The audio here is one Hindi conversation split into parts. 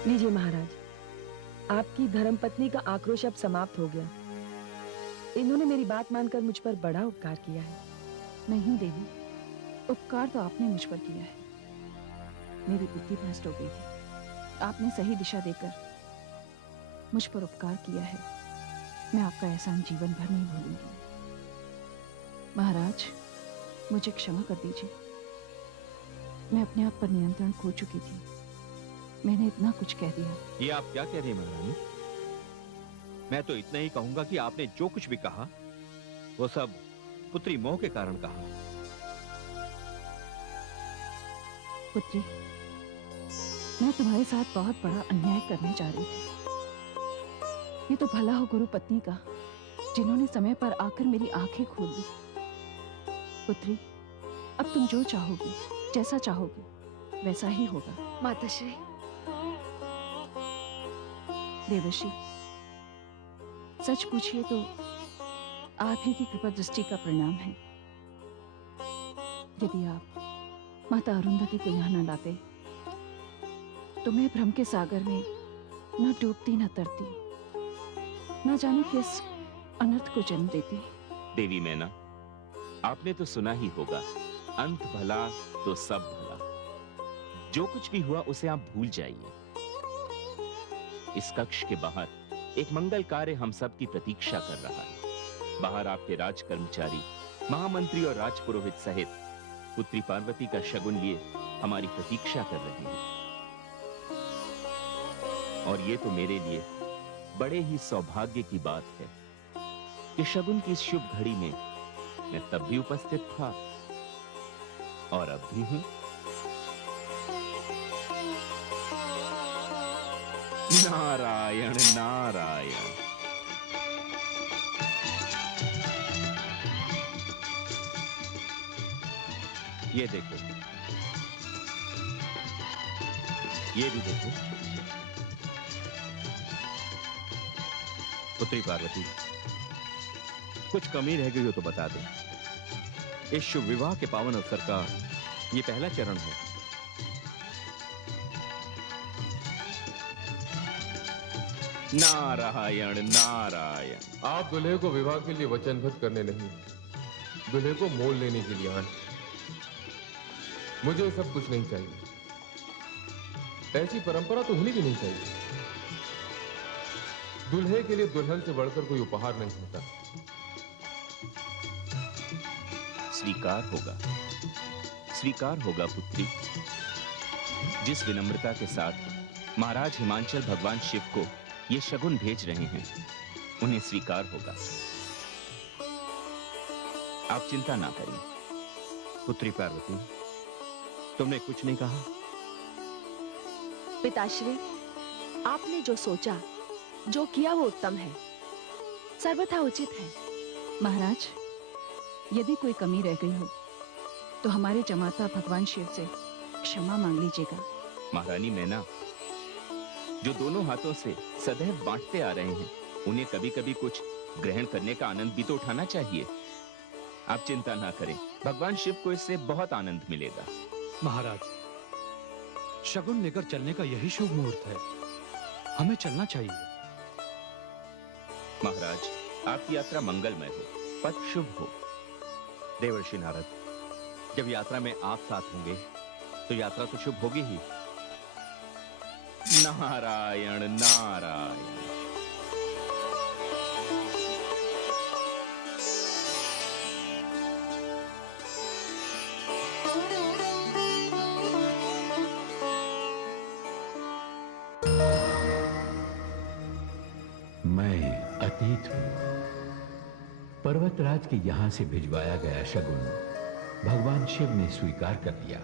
लीजिए महाराज, आपकी धर्मपत्नी का आक्रोश अब समाप्त हो गया। इन्होंने मेरी बात मानकर मुझ पर बड़ा उपकार किया है। नहीं देवी, उपकार तो आपने मुझ पर किया है। मेरी बुद्धि भ्रष्ट हो गई थी, आपने सही दिशा देकर मुझ पर उपकार किया है। मैं आपका एहसान जीवन भर नहीं भूलूंगी। महाराज, मुझे क्षमा कर दीजिए। मैं अपने आप पर नियंत्रण खो चुकी थी। मैंने इतना कुछ कह दिया। ये आप क्या कह रही हैं महारानी? मैं तो इतना ही कहूंगा कि आपने जो कुछ भी कहा वो सब पुत्री मोह के कारण कहा। पुत्री, मैं तुम्हारे साथ बहुत बड़ा अन्याय करने जा रही थी। ये तो भला हो गुरु पत्नी का, जिन्होंने समय पर आकर मेरी आंखें खोल दी। पुत्री, अब तुम जो चाहोगी, जैसा चाहोगी, वैसा ही होगा। माताश्री। देवर्षि, सच पूछिए तो आप ही की कृपा दृष्टि का परिणाम है। यदि आप माता अरुंधति को यहाँ न लाते तो मैं भ्रम के सागर में न डूबती न तरती, न जाने किस अनर्थ को जन्म देती। देवी मैना, आपने तो सुना ही होगा, अंत भला तो सब भला। जो कुछ भी हुआ उसे आप भूल जाइए। इस कक्ष के बाहर एक मंगल कार्य हम सब की प्रतीक्षा कर रहा है। बाहर आपके राज कर्मचारी, महामंत्री और राजपुरोहित सहित पुत्री पार्वती का शगुन लिए हमारी प्रतीक्षा कर रहे हैं। और ये तो मेरे लिए बड़े ही सौभाग्य की बात है कि शगुन की इस शुभ घड़ी में मैं तब भी उपस्थित था और अब भी हूं। नारायण नारायण। ये देखो, ये भी देखो। पुत्री पार्वती, कुछ कमी रह गई हो तो बता दे। इस शुभ विवाह के पावन अवसर का ये पहला चरण है। नारायण नारायण। आप दूल्हे को विवाह के लिए वचनबद्ध करने नहीं, दूल्हे को मोल लेने के लिए आए। मुझे सब कुछ नहीं चाहिए। ऐसी परंपरा तो होनी भी नहीं चाहिए। दूल्हे के लिए दुल्हन से बढ़कर कोई उपहार नहीं होता। स्वीकार होगा, स्वीकार होगा पुत्री। जिस विनम्रता के साथ महाराज हिमांचल भगवान शिव को ये शगुन भेज रहे हैं, उन्हें स्वीकार होगा। आप चिंता ना करें। पुत्री पार्वती, तुमने कुछ नहीं कहा। पिताश्री, आपने जो सोचा, जो किया वो उत्तम है, सर्वथा उचित है। महाराज, यदि कोई कमी रह गई हो तो हमारे जमाता भगवान शिव से क्षमा मांग लीजिएगा। महारानी मैना, जो दोनों हाथों से सदैव बांटते आ रहे हैं, उन्हें कभी कभी कुछ ग्रहण करने का आनंद भी तो उठाना चाहिए। आप चिंता ना करें, भगवान शिव को इससे बहुत आनंद मिलेगा। महाराज, शगुन लेकर चलने का यही शुभ मुहूर्त है। हमें चलना चाहिए। महाराज, आपकी यात्रा मंगलमय हो, पथ शुभ हो। देवर्षि नारद, जब यात्रा में आप साथ होंगे तो यात्रा तो शुभ होगी ही। नारायण नारायण। मैं अतीत हूं। पर्वतराज के यहां से भिजवाया गया शगुन भगवान शिव ने स्वीकार कर लिया।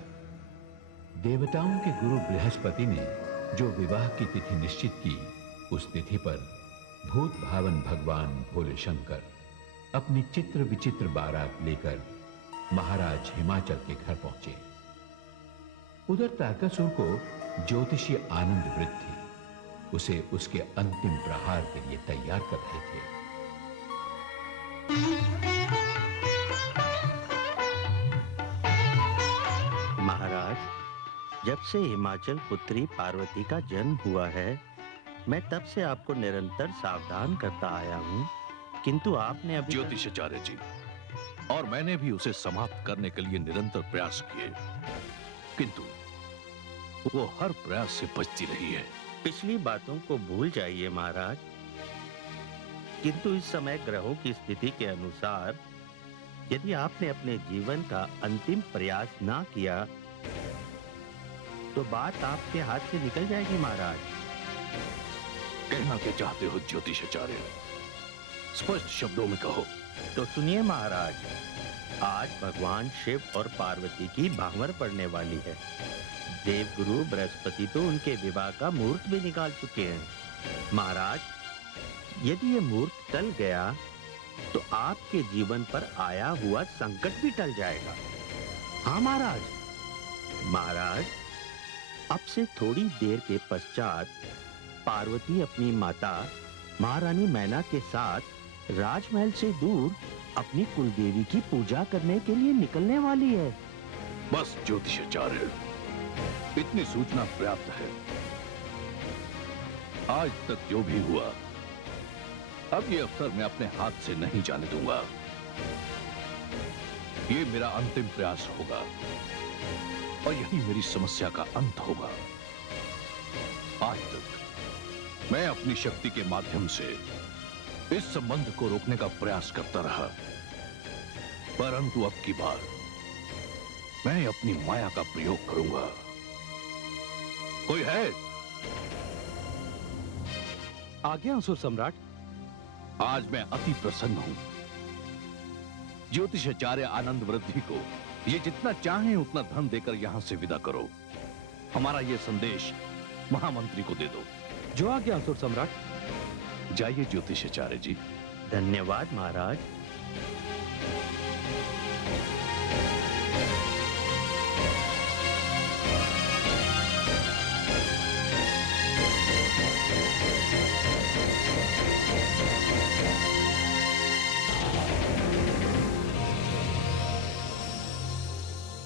देवताओं के गुरु बृहस्पति ने जो विवाह की तिथि निश्चित की, उस तिथि पर भूत भावन भगवान भोले शंकर अपनी चित्र विचित्र बारात लेकर महाराज हिमाचल के घर पहुंचे। उधर तारकासुर को ज्योतिषी आनंद वृत्त थी। उसे उसके अंतिम प्रहार के लिए तैयार कर रहे थे। महाराज, जब से हिमाचल पुत्री पार्वती का जन्म हुआ है, मैं तब से आपको निरंतर सावधान करता आया हूँ, किंतु आपने अभी ज्योतिषाचार्य जी, और मैंने भी उसे समाप्त करने के लिए निरंतर प्रयास किए, किंतु वो हर प्रयास से बचती रही है। पिछली बातों को भूल जाइए महाराज, किंतु इस समय ग्रहों की स्थिति के अनुसार यदि आपने अपने जीवन का अंतिम प्रयास ना किया तो बात आपके हाथ से निकल जाएगी महाराज। कहना क्या चाहते हो ज्योतिषाचार्य? स्पष्ट शब्दों में कहो। तो सुनिए महाराज, आज भगवान शिव और पार्वती की भांवर पड़ने वाली है। देवगुरु बृहस्पति तो उनके विवाह का मुहूर्त भी निकाल चुके हैं। महाराज, यदि ये मुहूर्त टल गया तो आपके जीवन पर आया हुआ संकट भी टल जाएगा। हाँ महाराज। महाराज, अब से थोड़ी देर के पश्चात पार्वती अपनी माता महारानी मैना के साथ राजमहल से दूर अपनी कुलदेवी की पूजा करने के लिए निकलने वाली है। बस ज्योतिषाचार्य, इतनी सूचना पर्याप्त है। आज तक जो भी हुआ, अब ये अवसर मैं अपने हाथ से नहीं जाने दूंगा। ये मेरा अंतिम प्रयास होगा और यही मेरी समस्या का अंत होगा। आज तक मैं अपनी शक्ति के माध्यम से इस संबंध को रोकने का प्रयास करता रहा, परंतु अब की बार मैं अपनी माया का प्रयोग करूंगा। कोई है? आज्ञा असुर सम्राट। आज मैं अति प्रसन्न हूं। ज्योतिषाचार्य आनंद वृद्धि को ये जितना चाहे उतना धन देकर यहां से विदा करो। हमारा ये संदेश महामंत्री को दे दो। जो आज्ञा असुर सम्राट। जाइए ज्योतिषाचार्य जी। धन्यवाद महाराज।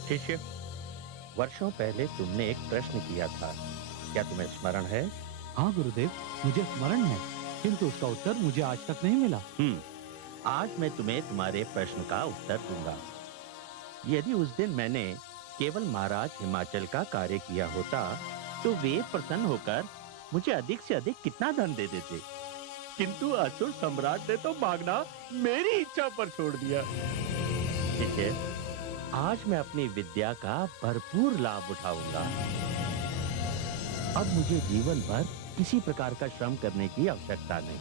शिष्य, वर्षों पहले तुमने एक प्रश्न किया था, क्या तुम्हें स्मरण है? हाँ गुरुदेव, मुझे स्मरण है, किंतु उसका उत्तर मुझे आज तक नहीं मिला। आज मैं तुम्हें तुम्हारे प्रश्न का उत्तर दूंगा। यदि उस दिन मैंने केवल महाराज हिमाचल का कार्य किया होता तो वे प्रसन्न होकर मुझे अधिक से अधिक कितना धन दे देते, किंतु असुर सम्राट ने तो मांगना मेरी इच्छा पर छोड़ दिया। ठीक है, आज मैं अपनी विद्या का भरपूर लाभ उठाऊंगा। अब मुझे जीवन भर किसी प्रकार का श्रम करने की आवश्यकता नहीं।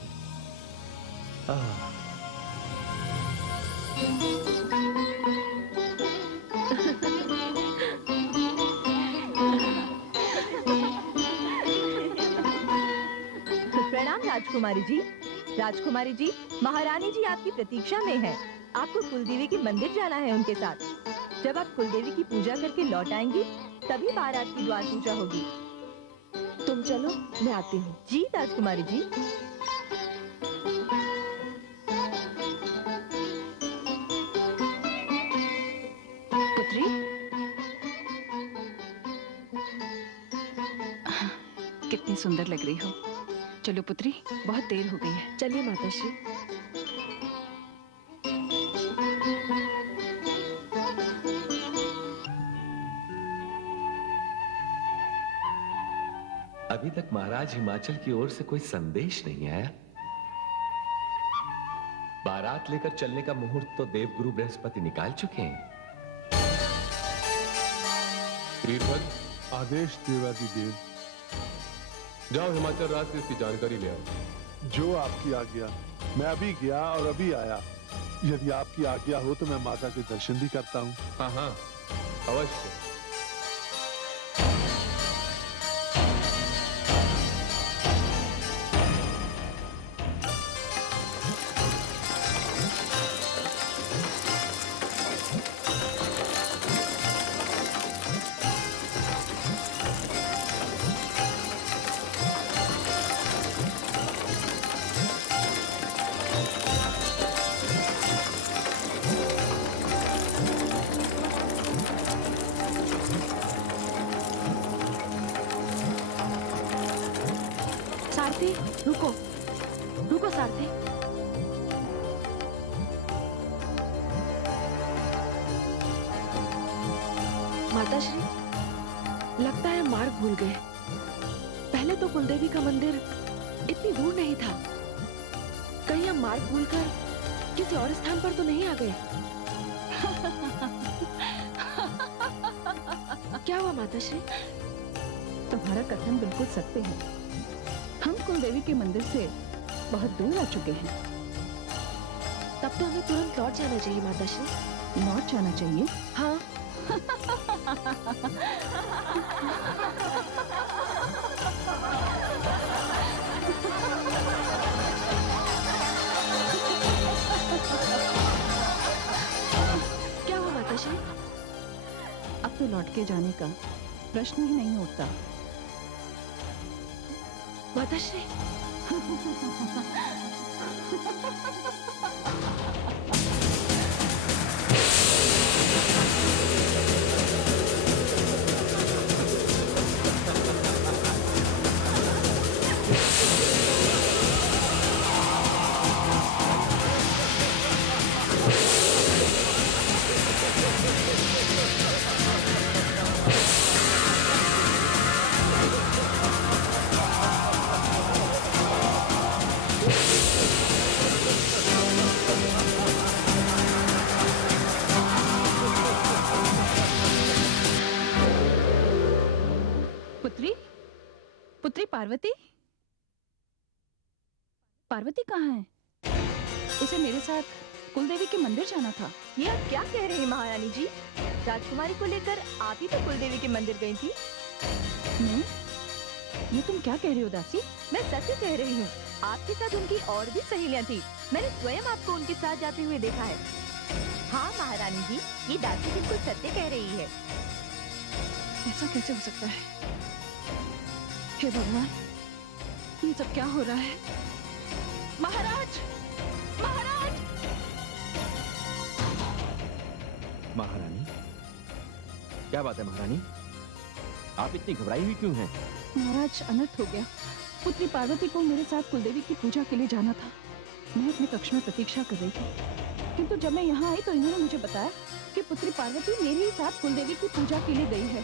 प्रणाम राजकुमारी जी। राजकुमारी जी, महारानी जी आपकी प्रतीक्षा में हैं। आपको कुलदेवी के मंदिर जाना है उनके साथ। जब आप कुलदेवी की पूजा करके लौट आएंगी तभी बारात की द्वार पूजा होगी। तुम चलो, मैं आती हूँ। जी राजकुमारी जी। पुत्री, कितनी सुंदर लग रही हो। चलो पुत्री, बहुत देर हो गई है। चलिए माताश्री। अभी तक महाराज हिमाचल की ओर से कोई संदेश नहीं आया। बारात लेकर चलने का मुहूर्त तो देवगुरु बृहस्पति निकाल चुके हैं। वीरभद्र, आदेश देवाधिदेव। जाओ हिमाचल राज से इसकी जानकारी ले आओ। जो आपकी आज्ञा। मैं अभी गया और अभी आया। यदि आपकी आज्ञा हो तो मैं माता के दर्शन भी करता हूँ। हाँ हाँ, अवश्य। सारथी, रुको, रुको सारथी। माताश्री, लगता है मार्ग भूल गए। पहले तो कुलदेवी का मंदिर इतनी दूर नहीं था। कहीं हम मार्ग भूलकर किसी और स्थान पर तो नहीं आ गए? क्या हुआ माताश्री? तुम्हारा कथन बिल्कुल सत्य है। हम कुलदेवी के मंदिर से बहुत दूर आ चुके हैं। तब तो हमें तुरंत लौट जाना चाहिए माताश्री। लौट जाना चाहिए? हाँ। क्या हुआ माताश्री? अब तो लौट के जाने का प्रश्न ही नहीं उठता। माताश्री, पुत्री, पुत्री पार्वती, पार्वती कहाँ है? उसे मेरे साथ कुलदेवी के मंदिर जाना था। ये आप क्या कह रहे हैं महारानी जी? राजकुमारी को लेकर आप ही तो कुलदेवी के मंदिर गई थी। मैं? ये तुम क्या कह रही हो दासी? मैं सत्य कह रही हूँ। आपके साथ उनकी और भी सहेलियाँ थी। मैंने स्वयं आपको उनके साथ जाते हुए देखा है। हाँ महारानी जी, ये दासी बिल्कुल सत्य कह रही है। ऐसा कैसे हो सकता है? हे भगवान, ये सब क्या हो रहा है? महाराज, महाराज! महारानी, क्या बात है महारानी? आप इतनी घबराई हुई क्यों हैं? महाराज, अनर्थ हो गया। पुत्री पार्वती को मेरे साथ कुलदेवी की पूजा के लिए जाना था। मैं अपने कक्ष में प्रतीक्षा कर रही थी, किंतु जब मैं यहाँ आई तो इन्होंने मुझे बताया कि पुत्री पार्वती मेरे ही साथ कुलदेवी की पूजा के लिए गई है।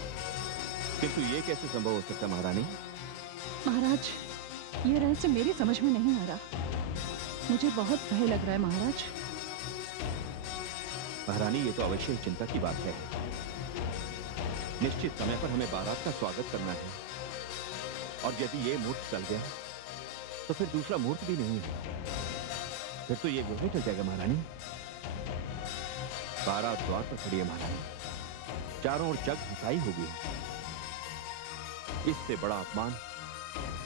किंतु ये कैसे संभव हो सकता महारानी? महाराज, ये रहस्य मेरी समझ में नहीं आ रहा। मुझे बहुत भय लग रहा है महाराज। महारानी, ये तो अवश्य ही चिंता की बात है। निश्चित समय पर हमें बारात का स्वागत करना है, और यदि ये मुहूर्त चल गया तो फिर दूसरा मुहूर्त भी नहीं है। फिर तो ये विवाह चल जाएगा महारानी। बारात द्वार पर खड़ी है महारानी, चारों ओर जग हंसाई होगी। इससे बड़ा अपमान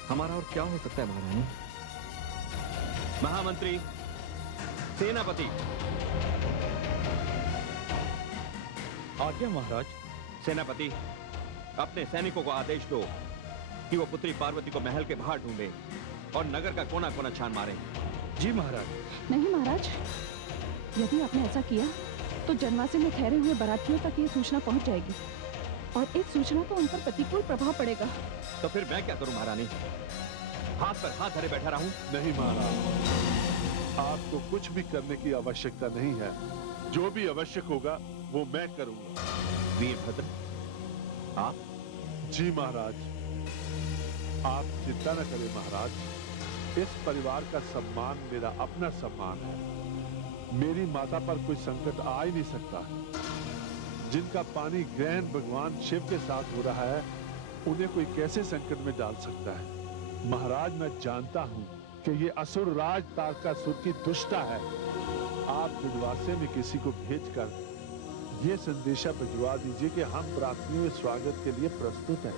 हमारा और क्या हो सकता है महारानी? महामंत्री, सेनापति। आज्ञा महाराज। सेनापति, अपने सैनिकों को आदेश दो कि वो पुत्री पार्वती को महल के बाहर ढूंढे और नगर का कोना कोना छान मारे। जी महाराज। नहीं महाराज, यदि आपने ऐसा किया तो जनवासे में ठहरे हुए बारातियों तक ये सूचना पहुंच जाएगी, और इस सूचना का उन पर प्रतिकूल प्रभाव पड़ेगा। तो फिर मैं क्या करूं महारानी? हाथ पर हाथ धरे बैठा रहूं? नहीं महाराज, आपको कुछ भी करने की आवश्यकता नहीं है। जो भी आवश्यक होगा वो मैं करूंगा। वीरभद्र, आप? जी महाराज, आप चिंता न करें महाराज। इस परिवार का सम्मान मेरा अपना सम्मान है। मेरी माता पर कोई संकट आ ही नहीं सकता। जिनका पानी ग्रहण भगवान शिव के साथ हो रहा है, उन्हें कोई कैसे संकट में डाल सकता है? महाराज, मैं जानता हूं कि ये असुर राज तारकासुर की दुष्टता है। आप विधवासे में किसी को भेजकर ये संदेशा भिजवा दीजिए कि हम प्रार्थनियों के स्वागत के लिए प्रस्तुत हैं।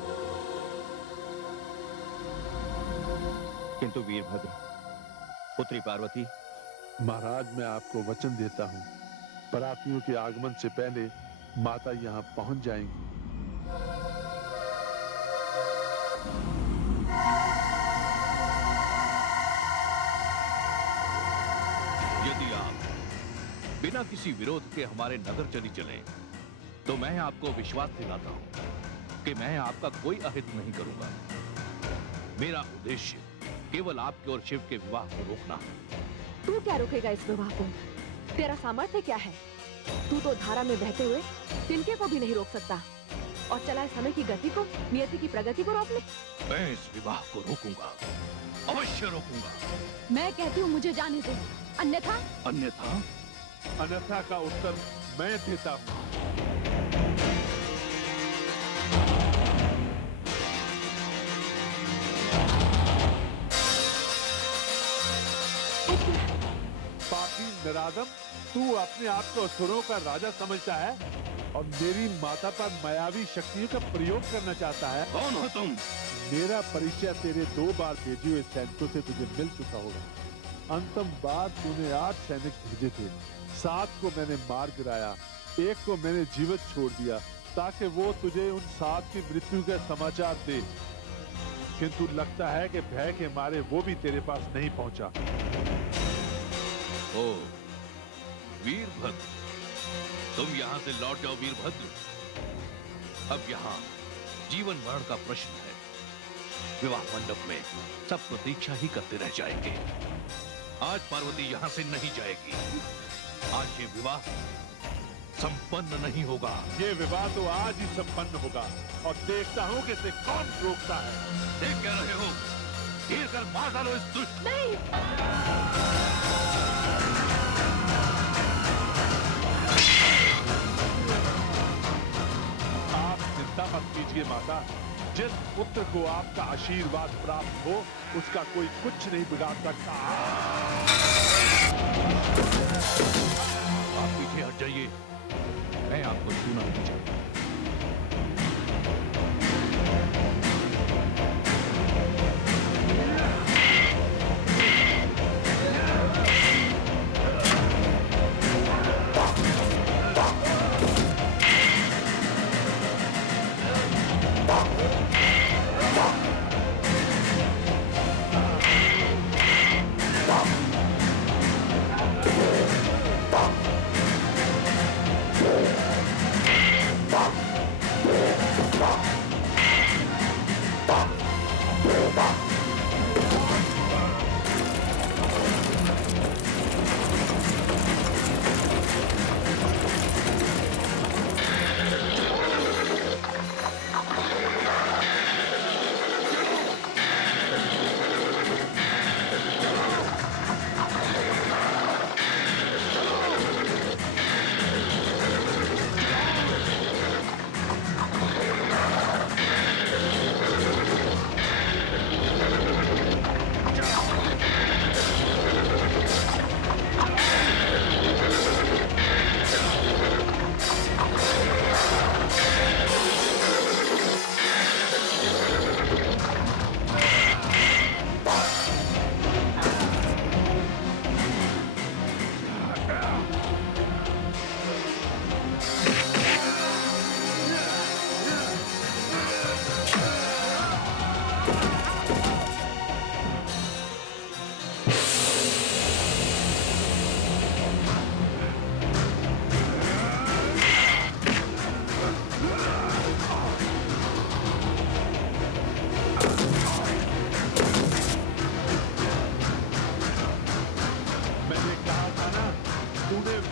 किंतु वीरभद्र, पुत्री पार्वती? महाराज, मैं आपको वचन देता हूं, प्रार्थनियों के आगमन से पहले माता यहां पहुंच जाएंगी। यदि आप बिना किसी विरोध के हमारे नगर चली चलें, तो मैं आपको विश्वास दिलाता हूं कि मैं आपका कोई अहित नहीं करूंगा। मेरा उद्देश्य केवल आपके और शिव के विवाह को रोकना। तू क्या रोकेगा इस विवाह को? तेरा सामर्थ्य क्या है? तू तो धारा में बहते हुए तिनके को भी नहीं रोक सकता और चला है समय की गति को, नियति की प्रगति को रोक ले। मैं इस विवाह को रोकूंगा, अवश्य रोकूंगा। मैं कहती हूँ मुझे जाने दो, अन्यथा अन्यथा अन्यथा का उत्तर मैं देता हूँ। पापी निरादम, तू अपने आप को असुरों का राजा समझता है और मेरी माता पर मायावी शक्तियों का प्रयोग करना चाहता है। कौन हो तुम? मेरा परिचय तेरे 2 बार भेजे हुए सैनिकों से तुझे मिल चुका होगा। अंतिम बार तूने 8 सैनिक भेजे थे, 7 को मैंने मार गिराया, 1 को मैंने जीवित छोड़ दिया ताकि वो तुझे उन 7 की मृत्यु का समाचार दे। किंतु लगता है कि भय के मारे वो भी तेरे पास नहीं पहुंचा। ओ वीरभद्र, तुम यहां से लौट जाओ वीरभद्र। अब यहां जीवन मरण का प्रश्न है। विवाह मंडप में सब प्रतीक्षा ही करते रह जाएंगे। आज पार्वती यहां से नहीं जाएगी। आज ये विवाह संपन्न नहीं होगा। ये विवाह तो आज ही संपन्न होगा और देखता हूं कि इसे कौन रोकता है। देख क्या रहे हो? तीर कर मार डालो इस दुष्ट। नहीं, चिंता मत कीजिए माता, जिस पुत्र को आपका आशीर्वाद प्राप्त हो उसका कोई कुछ नहीं बिगाड़ सकता। आप पीछे हट जाइए, मैं आपको छूना नहीं चाहता।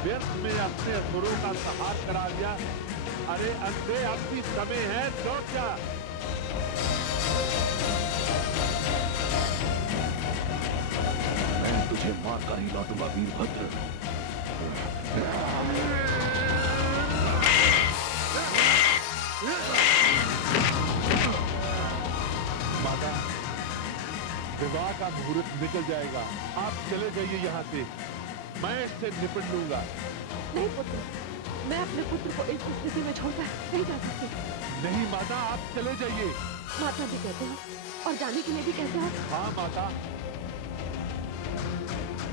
व्यर्थ में अपने असुरों का संहार करा दिया। अरे अंधे, अब भी समय है, लौट जा। मैं तुझे मारकर ही लौटूंगा वीरभद्र। माता, विवाह का मुहूर्त निकल जाएगा, आप चले जाइए यहाँ से, मैं इससे निपट लूंगा। नहीं पुत्र, मैं अपने पुत्र को इस स्थिति में छोड़कर नहीं जा सकती। नहीं माता, आप चले जाइए। माता भी कहते हो और जाने के लिए भी कहते हो। हाँ माता,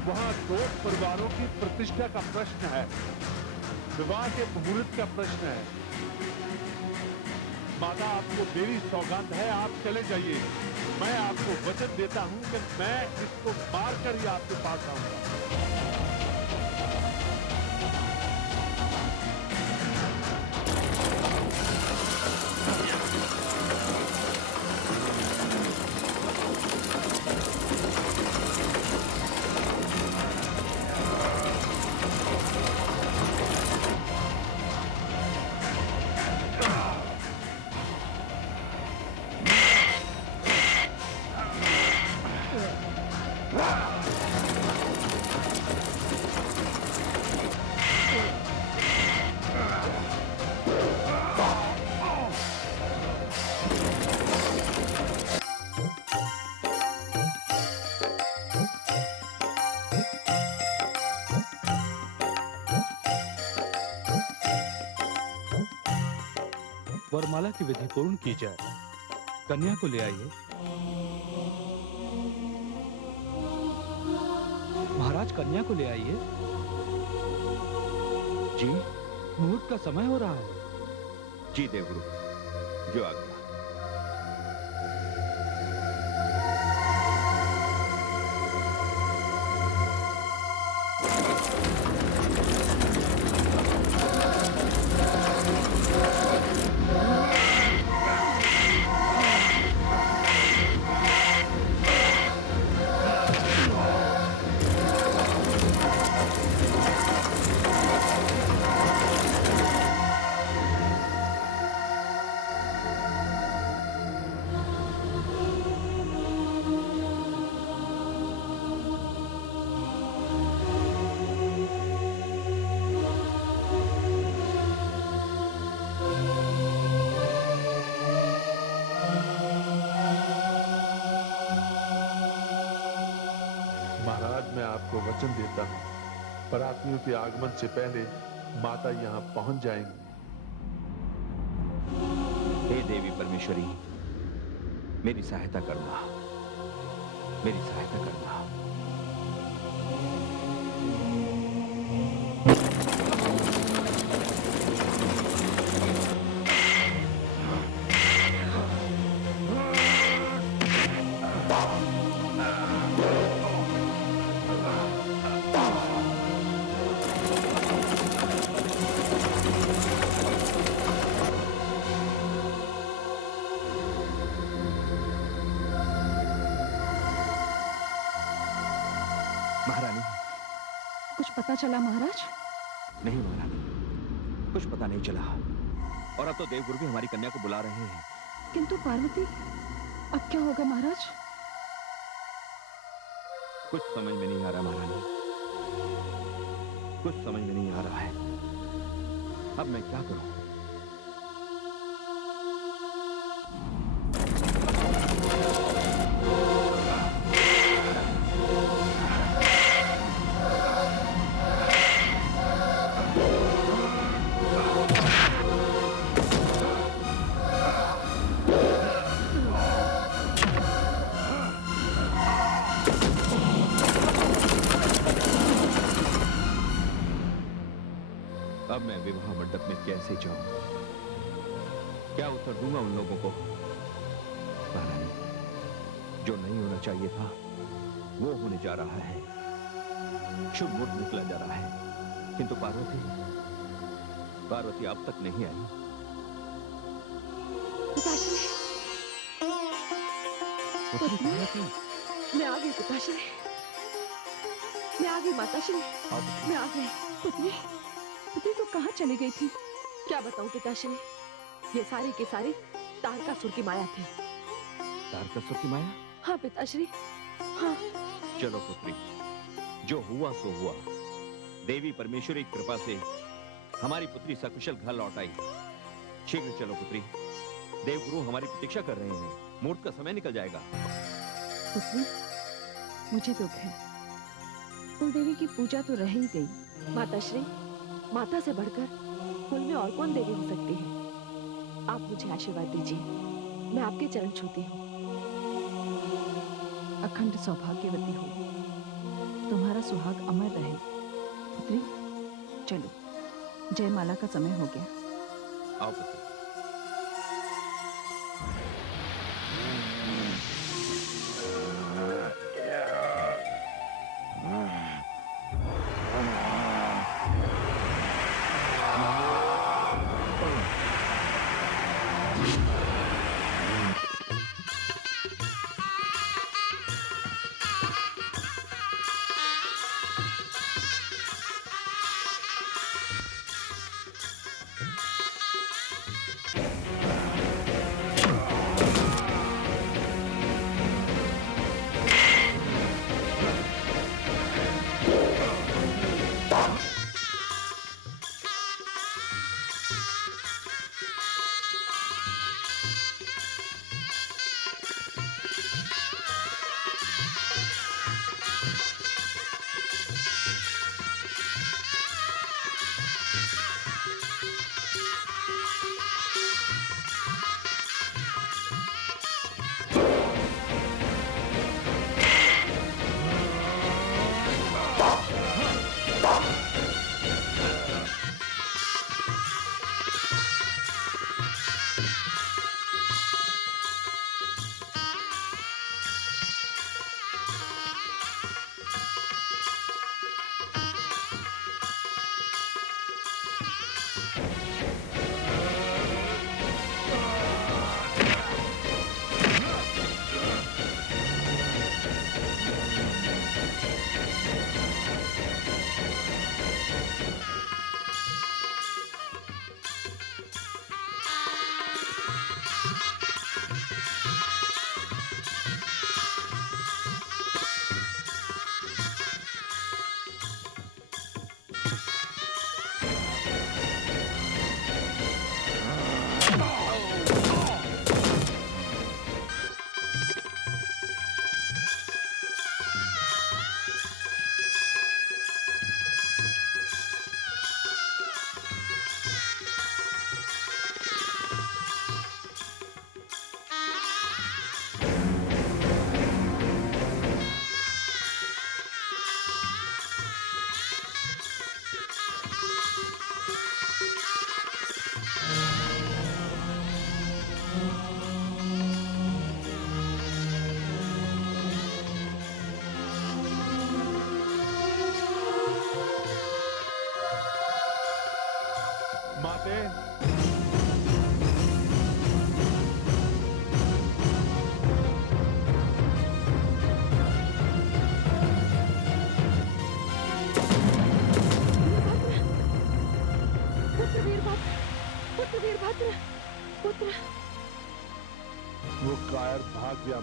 वहाँ 2 परिवारों की प्रतिष्ठा का प्रश्न है, विवाह के मुहूर्त का प्रश्न है। माता, आपको मेरी सौगात है, आप चले जाइए। मैं आपको वचन देता हूँ कि मैं इसको मारकर ही आपके पास आऊंगा। वरमाला की विधि पूर्ण की जाए। कन्या को ले आइए। महाराज, कन्या को ले आइए। जी मुहूर्त का समय हो रहा है। जी देवगुरु, जो आज्ञा। महाराज, मैं आपको वचन देता हूँ, परातियों के आगमन से पहले माता यहाँ पहुंच जाएंगी। हे देवी परमेश्वरी, मेरी सहायता करना, मेरी सहायता करना। महारानी, कुछ पता चला महाराज? नहीं महारानी, कुछ पता नहीं चला। और अब तो देवगुरु भी हमारी कन्या को बुला रहे हैं। किंतु पार्वती, अब क्या होगा महाराज? कुछ समझ में नहीं आ रहा महारानी, कुछ समझ में नहीं आ रहा है। अब मैं क्या करूं? अब मैं विवाह मंडप में कैसे जाऊं? क्या उत्तर दूंगा उन लोगों को? महारानी, जो नहीं होना चाहिए था वो होने जा रहा है। शुभ मुहूर्त निकला जा रहा है, किंतु पार्वती अब तक नहीं आई। पिताश्री, पुत्री पार्वती, मैं आ गई पिताश्री, मैं आ गई माताश्री, मैं आ गई। पुत्री, पुत्री तो कहाँ चली गई थी? क्या बताऊं पिताश्री, ये सारी की सारी तारकासुर की माया थी। तारकासुर की माया? हाँ पिताश्री, हाँ। चलो पुत्री, जो हुआ सो हुआ। देवी परमेश्वरी की कृपा से हमारी पुत्री सकुशल घर लौट आई। शीघ्र चलो पुत्री, देवगुरु हमारी प्रतीक्षा कर रहे हैं। मुहूर्त का समय निकल जाएगा। पुत्री, मुझे दुख है, कुलदेवी की पूजा तो रह ही गई। माताश्री, माता से बढ़कर कुल में और कौन देवी हो सकती है? आप मुझे आशीर्वाद दीजिए, मैं आपके चरण छूती हूँ। अखंड सौभाग्यवती हो, तुम्हारा सुहाग अमर रहे। पुत्री, चलो, जयमाला का समय हो गया। आओ पुत्री।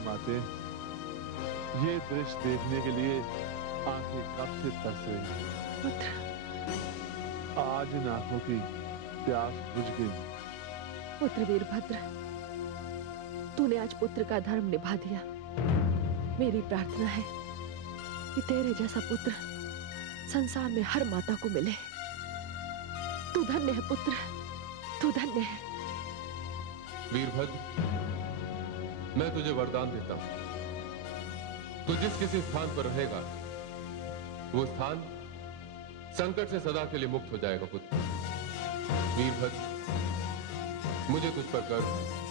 माते, ये दृश्य देखने के लिए आंखें कब से तरस रही हैं। पुत्र, आज इन आंखों की प्यास बुझ गई। पुत्र वीरभद्र, तूने आज पुत्र का धर्म निभा दिया। मेरी प्रार्थना है कि तेरे जैसा पुत्र संसार में हर माता को मिले। तू धन्य है पुत्र, तू धन्य है। वीरभद्र, मैं तुझे वरदान देता हूं, तू जिस किसी स्थान पर रहेगा वो स्थान संकट से सदा के लिए मुक्त हो जाएगा। पुत्र वीरभद्र, मुझे तुझ पर गर्व है।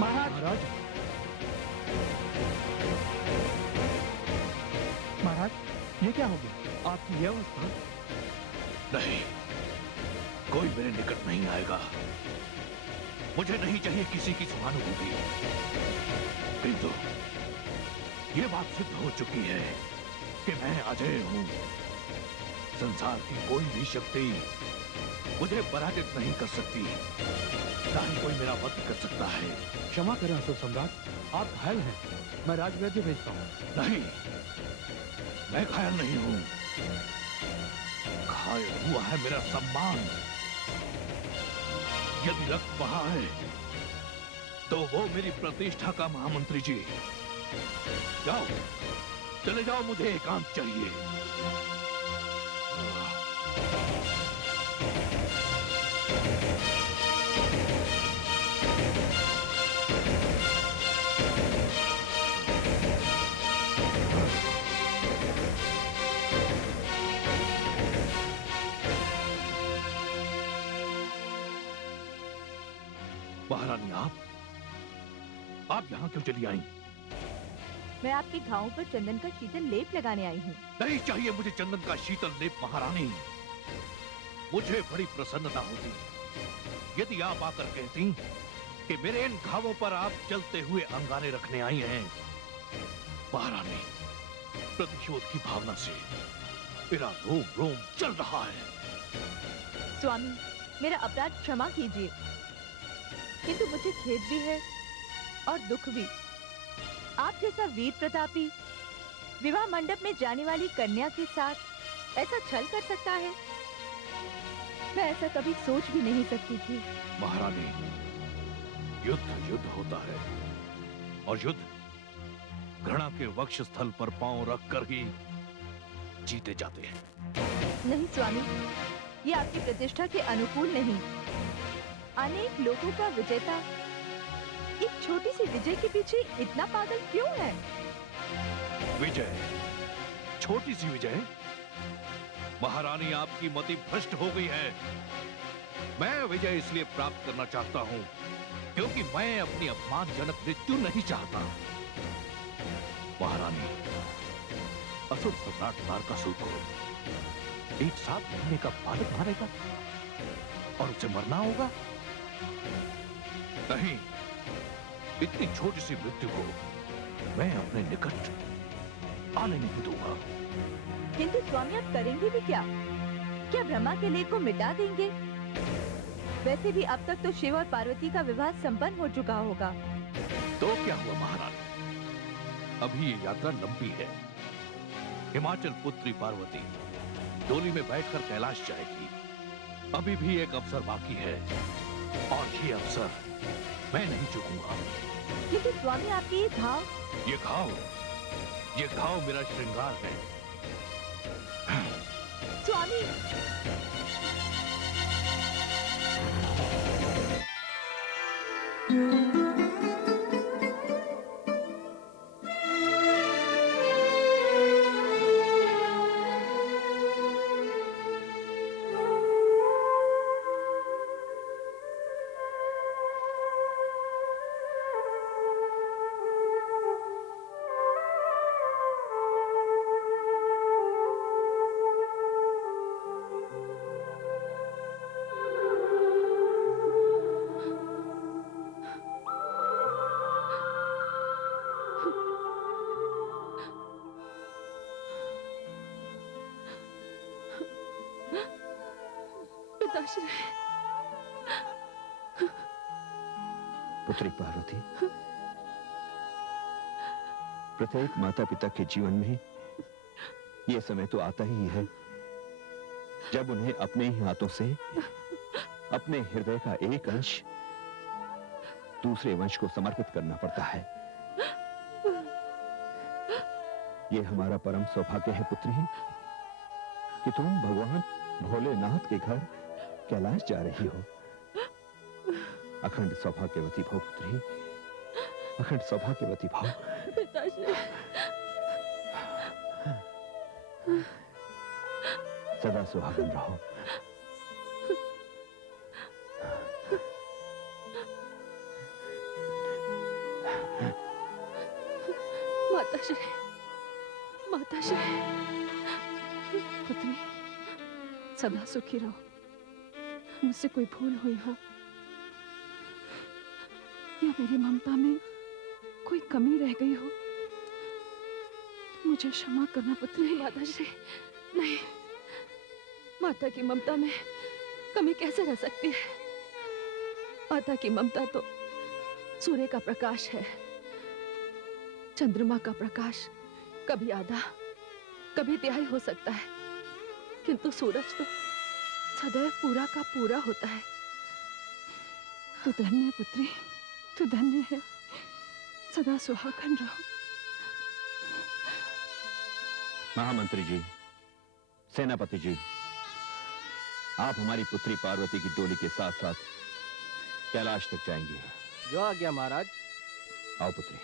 महाराज, महाराज, ये क्या हो गया? आपकी ये अवस्था? नहीं, कोई मेरे निकट नहीं आएगा। मुझे नहीं चाहिए किसी की सहानुभूति। किंतु ये बात सिद्ध हो चुकी है कि मैं अजय हूं। संसार की कोई भी शक्ति मुझे पराजित नहीं कर सकती, ना ही कोई मेरा वध कर सकता है। क्षमा करें असुर सम्राट, आप घायल हैं। मैं राजवैद्य भेजता हूँ। नहीं, मैं घायल नहीं हूं। घायल हुआ है मेरा सम्मान। यदि रक्त बहा है तो वो मेरी प्रतिष्ठा का महामंत्री जी। जाओ, चले जाओ, मुझे एकांत चाहिए। महारानी, आप यहाँ क्यों चली आई? मैं आपके घावों पर चंदन का शीतल लेप लगाने आई हूँ। नहीं चाहिए मुझे चंदन का शीतल लेप महारानी। मुझे बड़ी प्रसन्नता होती यदि आप आकर कहती कि मेरे इन घावों पर आप चलते हुए अंगारे रखने आई हैं। महारानी, प्रतिशोध की भावना से मेरा रोम रोम चल रहा है। स्वामी, मेरा अपराध क्षमा कीजिए, किंतु मुझे खेद भी है और दुख भी। आप जैसा वीर प्रतापी विवाह मंडप में जाने वाली कन्या के साथ ऐसा छल कर सकता है, मैं ऐसा कभी सोच भी नहीं सकती थी। महारानी, युद्ध युद्ध होता है और युद्ध घृणा के वक्षस्थल पर पांव रखकर ही जीते जाते हैं। नहीं स्वामी, ये आपकी प्रतिष्ठा के अनुकूल नहीं। अनेक लोगों का विजेता एक छोटी सी विजय के पीछे इतना पागल क्यों है? विजय? छोटी सी विजय? महारानी, आपकी मति भ्रष्ट हो गई है। मैं विजय इसलिए प्राप्त करना चाहता हूं क्योंकि मैं अपनी अपमानजनक मृत्यु नहीं चाहता। महारानी, असुर सम्राट तारकासुर को 1 7 महीने का बालक मारेगा और उसे मरना होगा? नहीं, इतनी छोटी सी मृत्यु को मैं अपने निकट आने नहीं दूंगा। किंतु स्वामी, आप करेंगे भी क्या? क्या ब्रह्मा के लेख को मिटा देंगे? वैसे भी अब तक तो शिव और पार्वती का विवाह संपन्न हो चुका होगा। तो क्या हुआ महारानी, अभी ये यात्रा लंबी है। हिमाचल पुत्री पार्वती डोली में बैठकर कैलाश जाएगी। अभी भी एक अवसर बाकी है और ये अवसर मैं नहीं चूकूंगा। किंतु स्वामी, आपके ये घाव? ये घाव मेरा श्रृंगार है। स्वामी, माताश्री, पुत्री पार्वती, प्रत्येक माता पिता के जीवन में यह समय तो आता ही है जब उन्हें अपने ही हाथों से अपने हृदय का एक अंश दूसरे वंश को समर्पित करना पड़ता है। यह हमारा परम सौभाग्य है पुत्री कि तुम भगवान भोलेनाथ के घर कैलाश जा रही हो। अखंड सौभाग्यवती भव पुत्री, अखंड सौभाग्यवती भव। पिताश्री, सदा सुहागन रहो। माताश्री, माताश्री, पुत्री, सदा सुखी रहो। मुझसे कोई भूल हुई हो या मेरी ममता में कोई कमी रह गई हो तो मुझे क्षमा करना पुत्री। नहीं माताश्री, नहीं। माता की ममता में कमी कैसे रह सकती है? माता की ममता तो सूर्य का प्रकाश है, चंद्रमा का प्रकाश कभी आधा कभी तिहाई हो सकता है, किंतु सूरज तो सदैव पूरा का पूरा होता है। तू धन्य है पुत्री, तू धन्य है। सदा सुहागन रहो। महामंत्री जी, सेनापति जी, आप हमारी पुत्री पार्वती की डोली के साथ साथ कैलाश तक जाएंगे। जो आज्ञा महाराज। आओ पुत्री।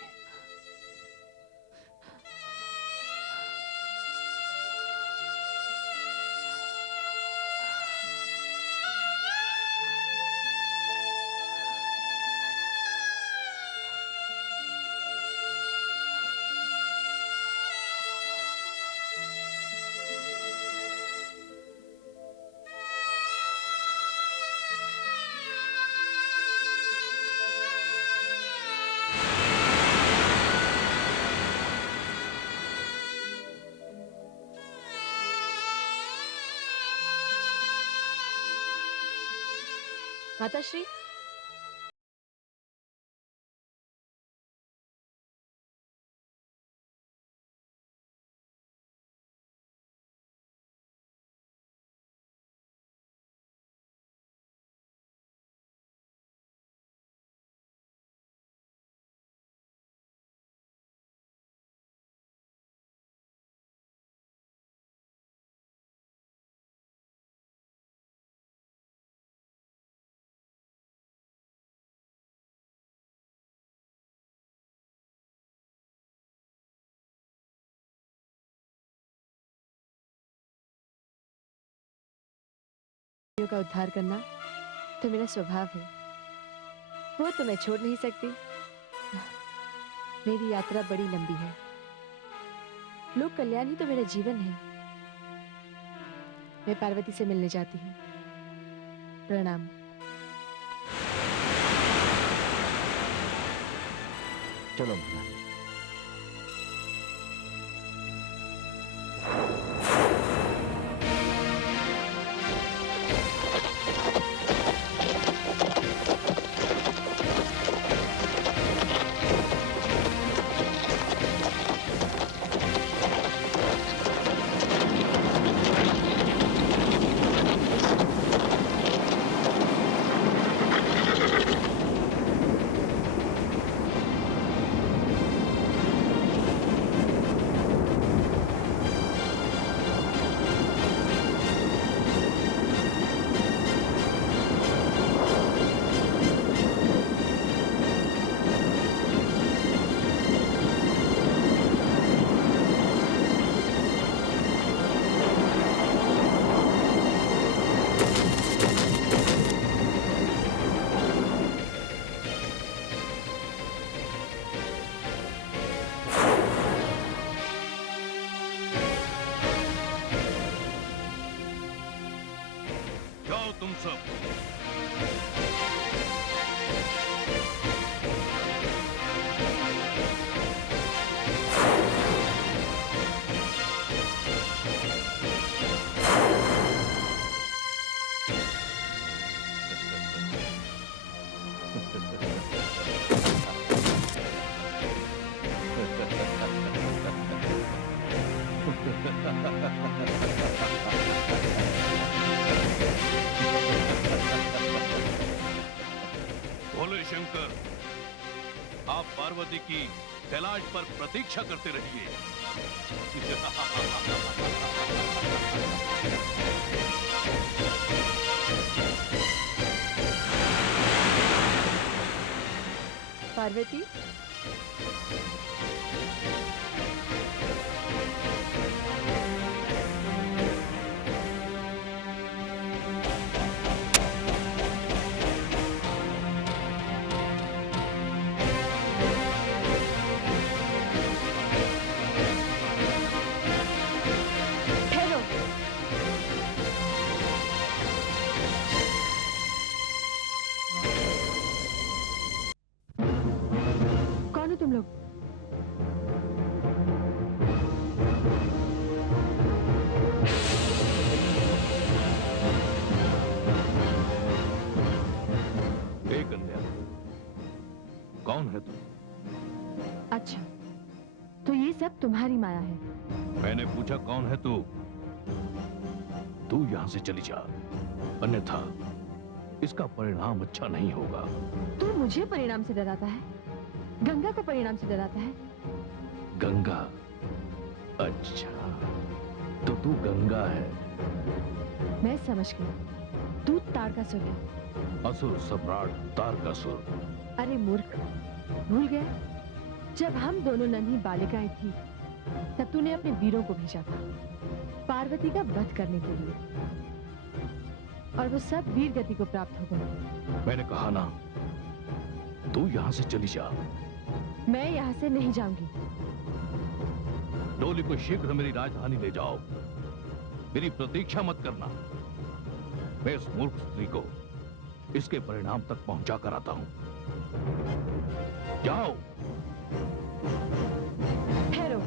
माताश्री, का उद्धार करना तो मेरा स्वभाव है, वो तो मैं छोड़ नहीं सकती। मेरी यात्रा बड़ी लंबी है, लोक कल्याण ही तो मेरा जीवन है। मैं पार्वती से मिलने जाती हूँ। प्रणाम। चलो महाराज। जाओ तुम सब। भोले शंकर, आप पार्वती की कैलाश पर प्रतीक्षा करते रहिए। पार्वती, ठहरो। कौन हो तुम लोग? ए कन्या, कौन है तू? अच्छा, तो ये सब तुम्हारी माया है। मैंने पूछा कौन है तू? तू यहां से चली जा, अन्यथा इसका परिणाम अच्छा नहीं होगा। तू मुझे परिणाम से डराता है, गंगा को परिणाम से डराता है। गंगा? अच्छा, तो तू गंगा है। मैं समझ गई, तू तारकासुर है। असुर सम्राट तारकासुर। अरे मूर्ख, भूल गया? जब हम दोनों नन्ही बालिकाएं थी, तब तूने अपने वीरों को भेजा था पार्वती का वध करने के लिए, और वो सब वीर गति को प्राप्त हो गए। मैंने कहा ना, तू यहां से चली जा। मैं यहाँ से नहीं जाऊंगी। डोली को शीघ्र मेरी राजधानी ले जाओ। मेरी प्रतीक्षा मत करना। मैं इस मूर्ख स्त्री को इसके परिणाम तक पहुंचा कर आता हूं। जाओ। ठहरो,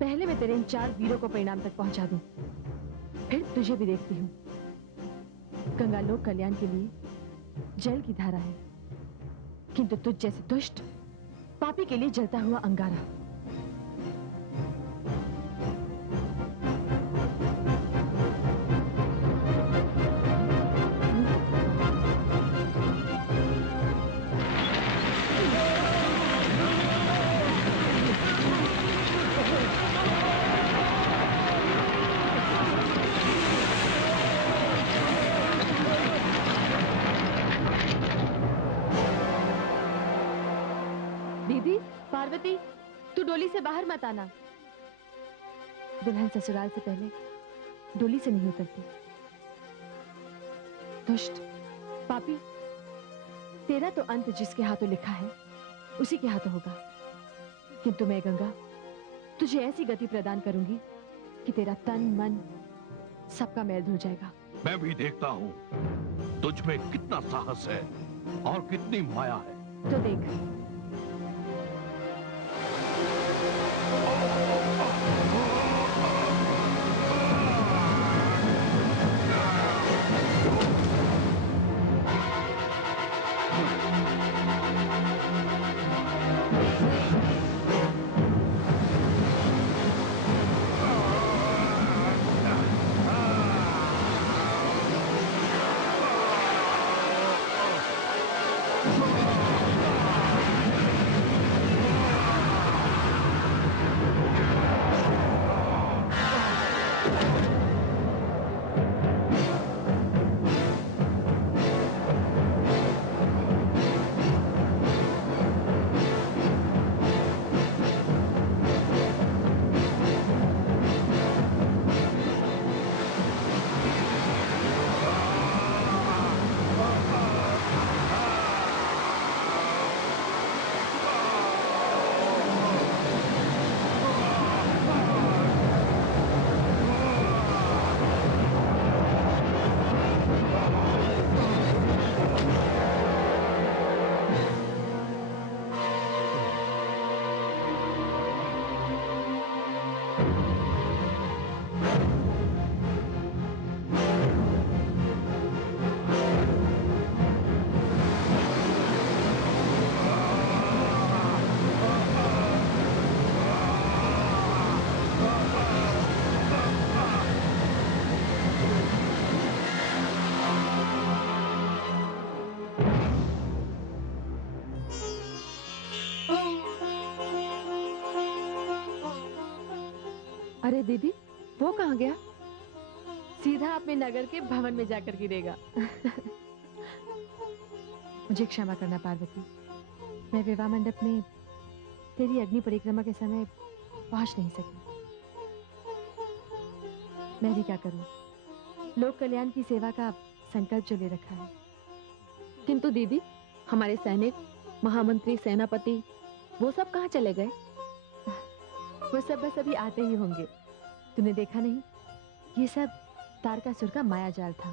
पहले मैं तेरे इन 4 वीरों को परिणाम तक पहुंचा दूं, फिर तुझे भी देखती हूँ। गंगा लोक कल्याण के लिए जल की धारा है, किंतु तुझ जैसे दुष्ट पापी के लिए जलता हुआ अंगारा। दीदी, पार्वती, तू डोली से बाहर मत आना। दुल्हन ससुराल से पहले डोली से नहीं उतरती। दुष्ट, पापी, तेरा तो अंत जिसके हाथों लिखा है उसी के हाथों होगा। किंतु मैं गंगा तुझे ऐसी गति प्रदान करूंगी कि तेरा तन मन सबका मैल धुल जाएगा। मैं भी देखता हूं तुझ में कितना साहस है और कितनी माया है। तो देख। अरे दीदी, वो कहाँ गया? सीधा अपने नगर के भवन में जाकर गिरेगा। मुझे क्षमा करना पार्वती, मैं विवाह मंडप में तेरी अग्नि परिक्रमा के समय पहुंच नहीं सकी। मैं भी क्या करूं, लोक कल्याण की सेवा का संकल्प जो ले रखा है। किंतु दीदी, हमारे सैनिक, महामंत्री, सेनापति, वो सब कहाँ चले गए? वो सब बस अभी आते ही होंगे। तूने देखा नहीं, ये सब तारकासुर का माया जाल था।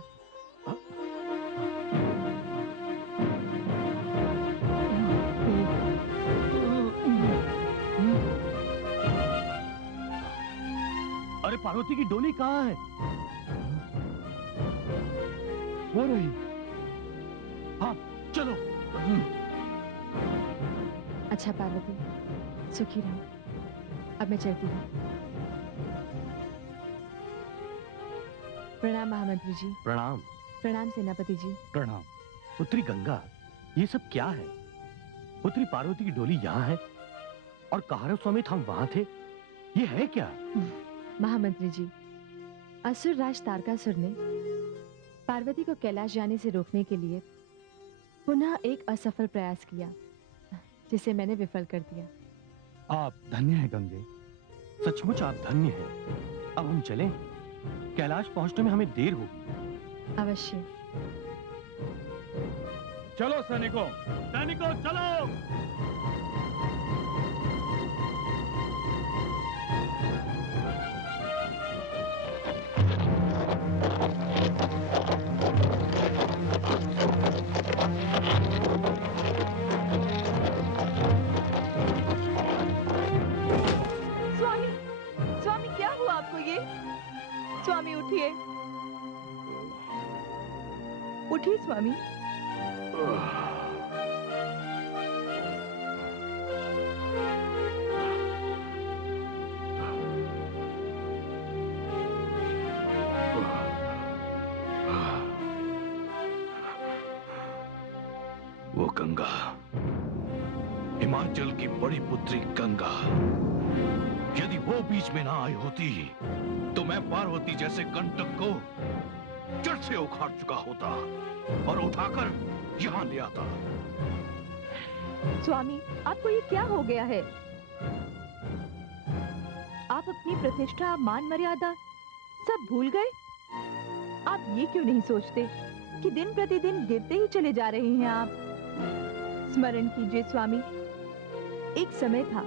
अरे पार्वती की डोली कहाँ है? वो रही। हाँ चलो। अच्छा पार्वती, सुखी रहो। अब मैं चलती हूँ। प्रणाम महामंत्री जी। प्रणाम। प्रणाम सेनापति जी। प्रणाम। पुत्री गंगा, ये सब क्या है? पुत्री पार्वती की डोली यहाँ है और कहारव समेत हम वहां थे। ये है क्या? महामंत्री जी, असुर राज तारकासुर ने पार्वती को कैलाश जाने से रोकने के लिए पुनः एक असफल प्रयास किया, जिसे मैंने विफल कर दिया। आप धन्य हैं गंगे, सचमुच आप धन्य हैं। अब हम चलें? कैलाश पहुंचने में हमें देर होगी। अवश्य। चलो सैनिकों, सैनिकों चलो। स्वामी, स्वामी क्या हुआ आपको ये? स्वामी उठिए, उठिए स्वामी। वो गंगा, हिमाचल की बड़ी पुत्री गंगा, यदि वो बीच में ना आई होती तो मैं पार्वती जैसे कंटक को जड़ से उखाड़ चुका होता और उठाकर यहाँ ले आता। स्वामी, आपको ये क्या हो गया है? आप अपनी प्रतिष्ठा, मान मर्यादा सब भूल गए? आप ये क्यों नहीं सोचते कि दिन प्रतिदिन गिरते ही चले जा रहे हैं आप? स्मरण कीजिए स्वामी, एक समय था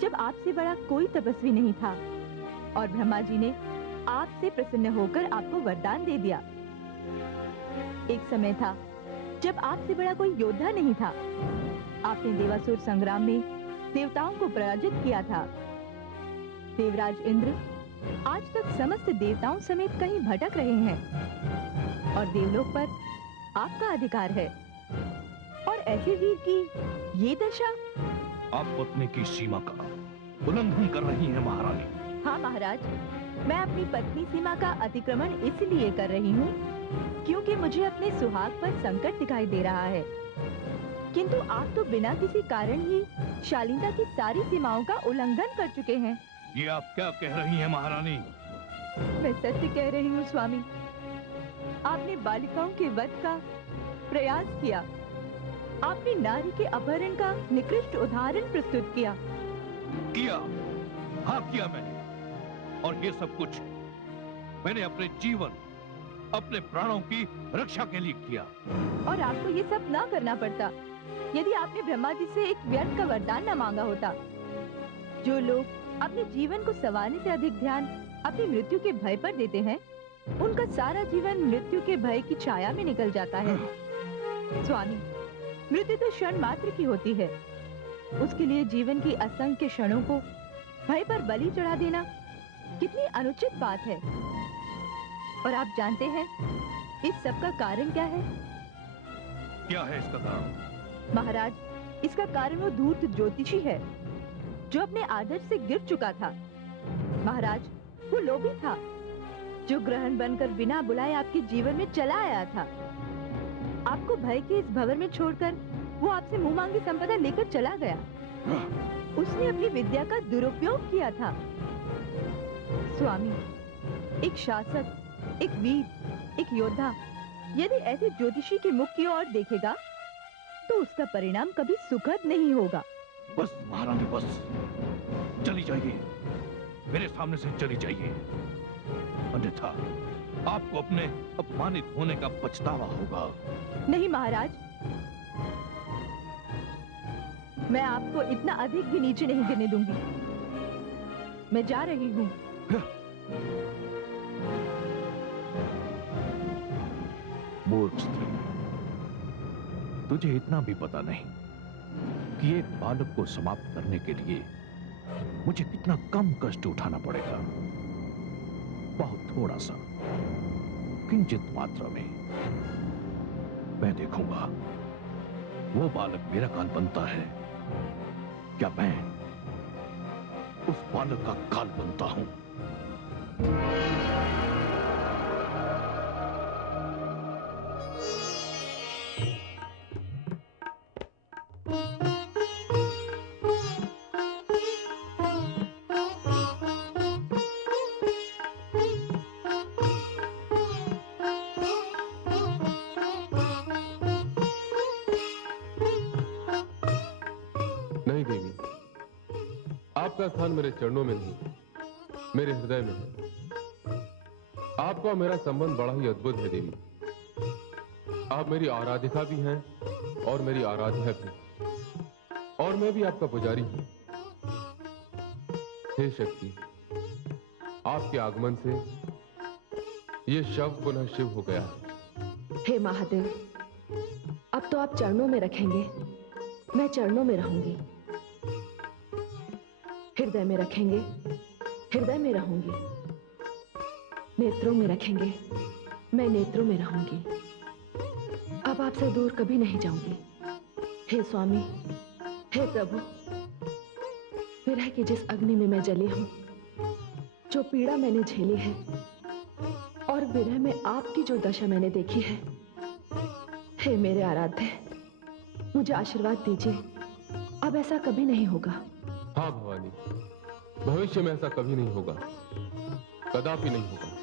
जब आपसे बड़ा कोई तपस्वी नहीं था और ब्रह्मा जी ने आपसे प्रसन्न होकर आपको वरदान दे दिया। एक समय था जब आपसे बड़ा कोई योद्धा नहीं था। आपने देवासुर संग्राम में देवताओं को पराजित किया था। देवराज इंद्र आज तक समस्त देवताओं समेत कहीं भटक रहे हैं और देवलोक पर आपका अधिकार है। और ऐसे वीर की ये दशा। आप पत्नी की सीमा का उल्लंघन कर रही हैं महारानी। हाँ महाराज, मैं अपनी पत्नी सीमा का अतिक्रमण इसलिए कर रही हूँ क्योंकि मुझे अपने सुहाग पर संकट दिखाई दे रहा है। किंतु आप तो बिना किसी कारण ही शालीनता की सारी सीमाओं का उल्लंघन कर चुके हैं। ये आप क्या कह रही हैं महारानी? मैं सत्य कह रही हूँ स्वामी। आपने बालिकाओं के वध का प्रयास किया। आपने नारी के अपहरण का निकृष्ट उदाहरण प्रस्तुत किया। हाँ किया मैंने, और ये सब कुछ मैंने अपने जीवन, अपने प्राणों की रक्षा के लिए किया। और आपको ये सब ना करना पड़ता यदि आपने ब्रह्मा जी से एक व्यर्थ का वरदान न मांगा होता। जो लोग अपने जीवन को संवारने से अधिक ध्यान अपनी मृत्यु के भय पर देते हैं, उनका सारा जीवन मृत्यु के भय की छाया में निकल जाता है। स्वामी, मृत्यु तो क्षण मात्र की होती है। उसके लिए जीवन की असंख्य क्षणों को भय पर बलि चढ़ा देना कितनी अनुचित बात है। और आप जानते हैं इस सब का कारण क्या है? क्या है इसका कारण? महाराज, इसका कारण वो धूर्त ज्योतिषी है जो अपने आदर्श से गिर चुका था। महाराज, वो लोभी था जो ग्रहण बनकर बिना बुलाए आपके जीवन में चला आया था। आपको भय के इस भंवर में छोड़कर वो आपसे मुंह मांगी संपदा लेकर चला गया। उसने अपनी विद्या का दुरुपयोग किया था। स्वामी, एक शासक, एक वीर, एक योद्धा यदि ऐसे ज्योतिषी के मुख की ओर देखेगा तो उसका परिणाम कभी सुखद नहीं होगा। बस महारानी बस, चली जाइए, मेरे सामने से चली जाइए, अन्यथा आपको अपने अपमानित होने का पछतावा होगा। नहीं महाराज, मैं आपको इतना अधिक भी नीचे नहीं गिरने दूंगी। मैं जा रही हूँ। मूर्ख स्त्री, तुझे इतना भी पता नहीं कि एक बालक को समाप्त करने के लिए मुझे कितना कम कष्ट उठाना पड़ेगा। बहुत थोड़ा सा, किंचित मात्रा में। मैं देखूंगा वो बालक मेरा काल बनता है क्या मैं उस बालक का काल बनता हूं। नहीं देवी, आपका स्थान मेरे चरणों में नहीं, मेरे हृदय में है। आपका और मेरा संबंध बड़ा ही अद्भुत है देवी। आप मेरी आराधिका भी हैं और मेरी आराध्या भी, और मैं भी आपका पुजारी हूं। हे शक्ति, आपके आगमन से ये शव पुनः शिव हो गया है। हे महादेव, अब तो आप चरणों में रखेंगे, मैं चरणों में रहूंगी। हृदय में रखेंगे, हृदय में रहूंगी। नेत्रों में रखेंगे, मैं नेत्रों में रहूंगी। अब आपसे दूर कभी नहीं जाऊंगी। हे स्वामी, हे प्रभु, विरह की जिस अग्नि में मैं जली हूं, जो पीड़ा मैंने झेली है और विरह में आपकी जो दशा मैंने देखी है, हे मेरे आराध्य, मुझे आशीर्वाद दीजिए, अब ऐसा कभी नहीं होगा। हाँ भवानी, भविष्य में ऐसा कभी नहीं होगा, कदापि नहीं होगा।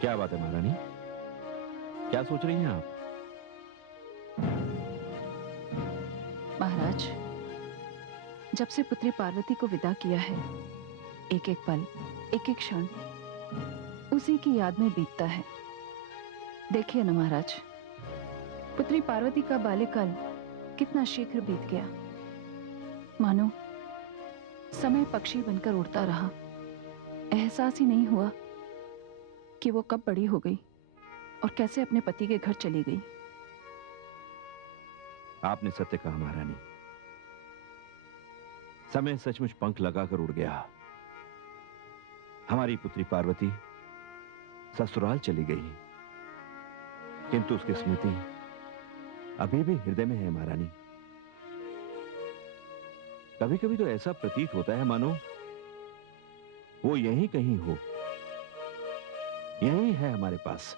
क्या बात है महारानी, क्या सोच रही हैं आप? महाराज, जब से पुत्री पार्वती को विदा किया है, एक एक पल, एक एक क्षण उसी की याद में बीतता है। देखिए ना महाराज, पुत्री पार्वती का बाल्यकाल कितना शीघ्र बीत गया। मानो समय पक्षी बनकर उड़ता रहा, एहसास ही नहीं हुआ कि वो कब बड़ी हो गई और कैसे अपने पति के घर चली गई। आपने सत्य कहा महारानी, समय सचमुच पंख लगाकर उड़ गया। हमारी पुत्री पार्वती ससुराल चली गई, किंतु उसकी स्मृति अभी भी हृदय में है महारानी। कभी कभी तो ऐसा प्रतीत होता है मानो वो यहीं कहीं हो, यहीं है हमारे पास।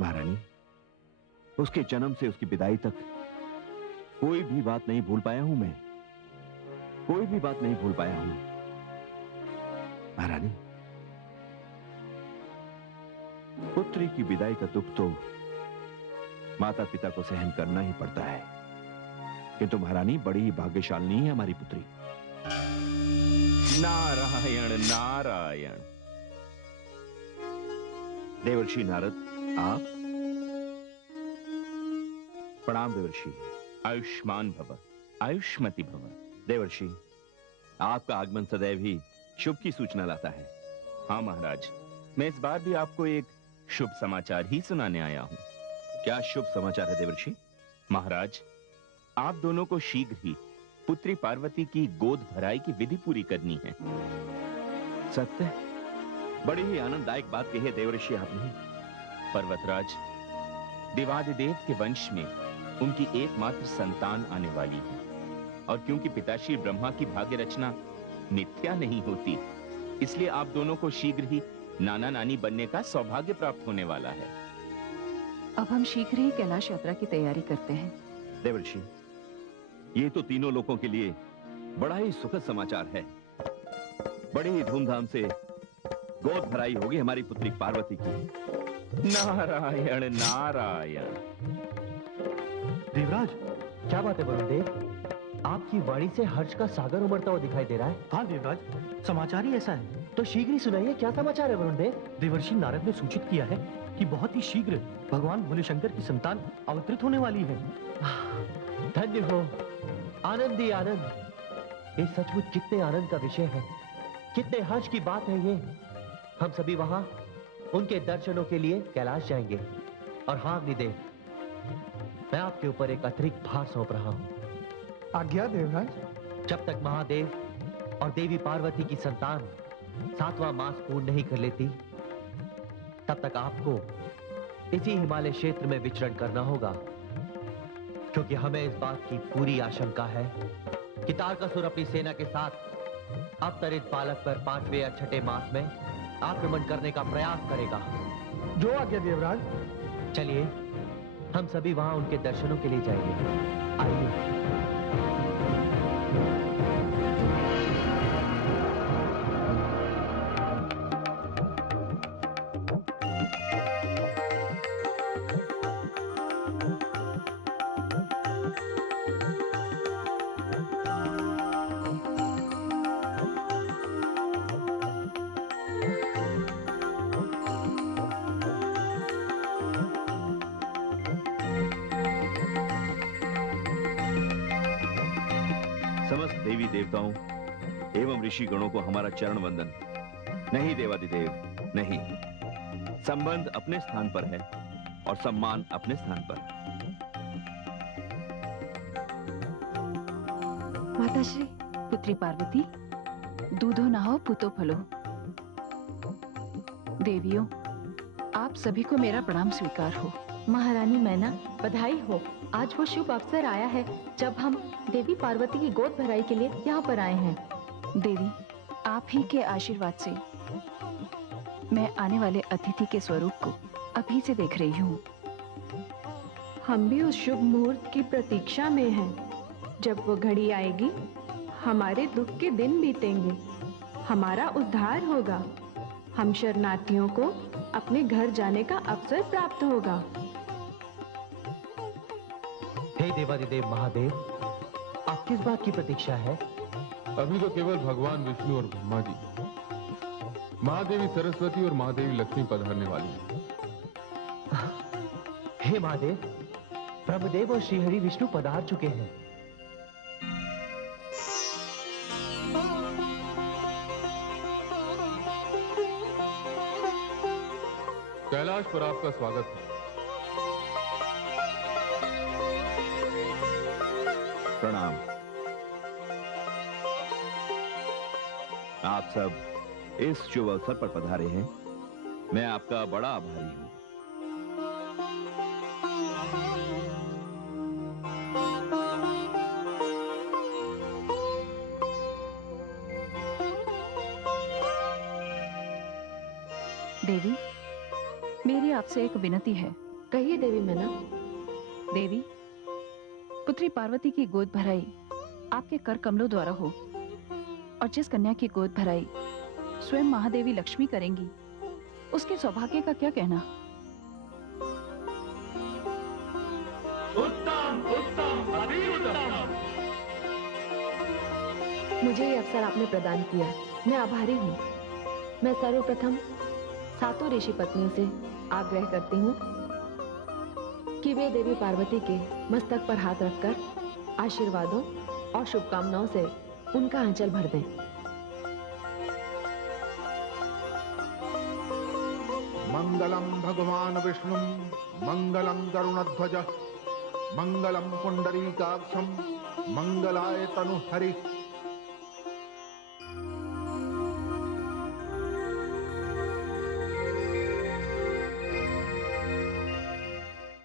महारानी, उसके जन्म से उसकी विदाई तक कोई भी बात नहीं भूल पाया हूं मैं, कोई भी बात नहीं भूल पाया हूं महारानी। पुत्री की विदाई का दुख तो माता पिता को सहन करना ही पड़ता है, किंतु महारानी बड़ी ही भाग्यशालिनी है हमारी पुत्री। नारायण नारायण। देवर्षि नारद, आप? प्रणाम देवर्षि। आयुष्मान भव, आयुष्मति भव। देवर्षि, आपका आगमन सदैव ही शुभ की सूचना लाता है। हाँ महाराज, मैं इस बार भी आपको एक शुभ समाचार ही सुनाने आया हूँ। क्या शुभ समाचार है देवर्षि? महाराज, आप दोनों को शीघ्र ही पुत्री पार्वती की गोद भराई की विधि पूरी करनी है। सत्य? बड़ी ही आनंददायक बात कही है देवर्षि आपने। पर्वतराज, देवादिदेव के वंश में उनकी एकमात्र संतान आने वाली है, और क्योंकि पिताश्री ब्रह्मा की भाग्य रचना मिथ्या नहीं होती, इसलिए आप दोनों को शीघ्र ही नाना नानी बनने का सौभाग्य प्राप्त होने वाला है। अब हम शीघ्र ही कैलाश यात्रा की तैयारी करते हैं। देवर्षि, ये तो तीनों लोगों के लिए बड़ा ही सुखद समाचार है। बड़ी ही धूमधाम से गोद भराई होगी हमारी पुत्री पार्वती की। नारायण नारायण। देवराज, क्या बात है वरुण देव? आपकी वाणी से हर्ष का सागर उमड़ता हुआ दिखाई दे रहा है। हाँ देवराज, समाचार ही ऐसा है। तो शीघ्र ही सुनाइए, क्या समाचार है वरुण देव? देवर्षि नारद ने सूचित किया है कि बहुत ही शीघ्र भगवान भोले शंकर की संतान अवतरित होने वाली है। धन्य हो, आनंद ही आनंद। ये सचमुच कितने आनंद का विषय है, कितने हर्ष की बात है ये। हम सभी वहां उनके दर्शनों के लिए कैलाश जाएंगे। और हाँ अग्निदेव, मैं आपके ऊपर एक अतिरिक्त भार सौंप रहा हूं। आज्ञा देवराज। जब तक महादेव और देवी पार्वती की संतान 7वां मास पूर्ण नहीं कर लेती, तब तक आपको इसी हिमालय क्षेत्र में विचरण करना होगा, क्योंकि हमें इस बात की पूरी आशंका है कि तारकासुर अपनी सेना के साथ अवतरित बालक पर 5वें या 6ठे मास में आक्रमण करने का प्रयास करेगा। जो आज्ञा देवराज। चलिए हम सभी वहां उनके दर्शनों के लिए जाएंगे। आइए। समस्त देवी देवताओं एवं ऋषि गणों को हमारा चरण वंदन। नहीं देवादिदेव, नहीं। संबंध अपने स्थान पर है और सम्मान अपने स्थान पर। माताश्री। पुत्री पार्वती, दूधो नहो पुतो फलो। देवियों, आप सभी को मेरा प्रणाम स्वीकार हो। महारानी मैना, बधाई हो। आज वो शुभ अवसर आया है जब हम देवी पार्वती की गोद भराई के लिए यहाँ पर आए हैं। देवी, आप ही के आशीर्वाद से मैं आने वाले अतिथि के स्वरूप को अभी से देख रही हूँ। हम भी उस शुभ मुहूर्त की प्रतीक्षा में हैं। जब वो घड़ी आएगी, हमारे दुख के दिन बीतेंगे, हमारा उद्धार होगा, हम शरणार्थियों को अपने घर जाने का अवसर प्राप्त होगा। हे देवादिदेव महादेव, आप किस बात की प्रतीक्षा है? अभी तो केवल भगवान विष्णु और ब्रह्मा जी, महादेवी सरस्वती और महादेवी लक्ष्मी पधारने वाली हैं। हे महादेव, ब्रह्मदेव और श्रीहरि विष्णु पधार चुके हैं। कैलाश पर आपका स्वागत है। प्रणाम। आप सब इस शुभ अवसर पर पधारे हैं, मैं आपका बड़ा आभारी हूं। देवी, मेरी आपसे एक विनती है। कहिए देवी मैना। देवी, पुत्री पार्वती की गोद भराई आपके कर कमलों द्वारा हो, और जिस कन्या की गोद भराई स्वयं महादेवी लक्ष्मी करेंगी, उसके सौभाग्य का क्या कहना? उत्तम, उत्तम, अति उत्तम। मुझे ये अवसर आपने प्रदान किया, मैं आभारी हूँ। मैं सर्वप्रथम 7 ऋषि पत्नियों से आग्रह करती हूँ कि वे देवी पार्वती के मस्तक पर हाथ रखकर आशीर्वादों और शुभकामनाओं से उनका आंचल भर दें। मंगलम भगवान विष्णु मंगलम गरुणध्वज मंगलम पुंडरीकाक्षम मंगलाय तनु हरि